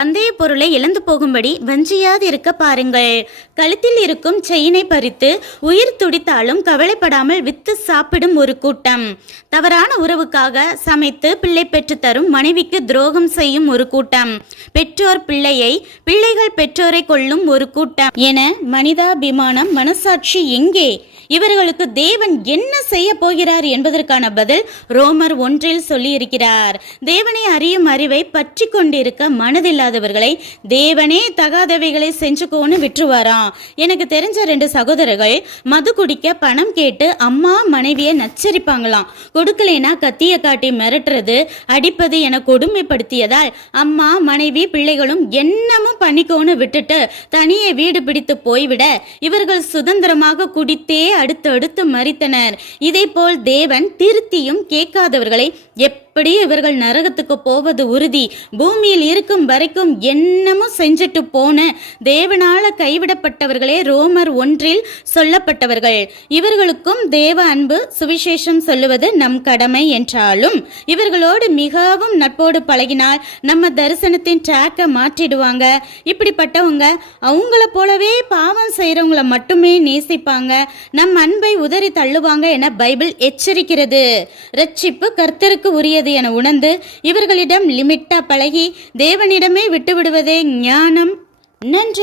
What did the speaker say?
பந்தய பொருளை இழந்து போகும்படி வஞ்சியாது இருக்க பாருங்கள். கழுத்தில் இருக்கும் செயினை பறித்து உயிர் துடித்தாலும் கவலைப்படாமல் வித்து சாப்பிடும் ஒரு கூட்டம், தவறான உறவுக்காக சமைத்து பிள்ளை பெற்று தரும் மனைவிக்கு துரோகம் செய்யும் ஒரு கூட்டம், பெற்றோர் பிள்ளையை, பிள்ளைகள் பெற்றோரை கொள்ளும் ஒரு கூட்டம் என மனிதாபிமானம், மனசாட்சி எங்கே? இவர்களுக்கு தேவன் என்ன செய்ய போகிறார் என்பதற்கான பதில் ரோமர் 1 சொல்லியிருக்கிறார். தேவனை அறியும் அறிவை பற்றி கொண்டிருக்க மனதில்லாதவர்களை தேவனே தகாதவைகளை செஞ்சுக்கோன்னு விட்டுருவாராம். எனக்கு தெரிஞ்ச 2 சகோதரர்கள் மது குடிக்க பணம் கேட்டு அம்மா மனைவியை நச்சரிப்பாங்களாம். கொடுக்கலைனா கத்திய காட்டி மிரட்டுறது, அடிப்பது என கொடுமைப்படுத்தியதால் அம்மா மனைவி பிள்ளைகளும் என்னமும் பண்ணிக்கோன்னு விட்டுட்டு தனியே வீடு பிடித்து போய்விட இவர்கள் சுதந்திரமாக குடித்தே அடுத்து மரித்தனர். இதே போல் தேவன் திருத்தியும் கேட்காதவர்களை எப்படி இவர்கள் நரகத்துக்கு போவது உறுதி? பூமியில் இருக்கும் வரைக்கும் என்னமும் செஞ்சுட்டு போன தேவனால கைவிடப்பட்டவர்களே ரோமர் 1 சொல்லப்பட்டவர்கள். இவர்களுக்கும் தேவ அன்பு சுவிசேஷம் சொல்லுவது நம் கடமை என்றாலும் இவர்களோடு மிகவும் நட்போடு பழகினால் நம்ம தரிசனத்தின் ட்ராக்கை மாற்றிடுவாங்க. இப்படிப்பட்டவங்க அவங்கள போலவே பாவம் செய்யறவங்கள மட்டுமே நேசிப்பாங்க, நம் அன்பை உதறி தள்ளுவாங்க என பைபிள் எச்சரிக்கிறது. ரட்சிப்பு கர்த்தருக்கு உரியது என உணர்ந்து இவர்களிடம் லிமிட்டா பழகி தேவனிடமே விட்டுவிடுவதே ஞானம். நன்றி.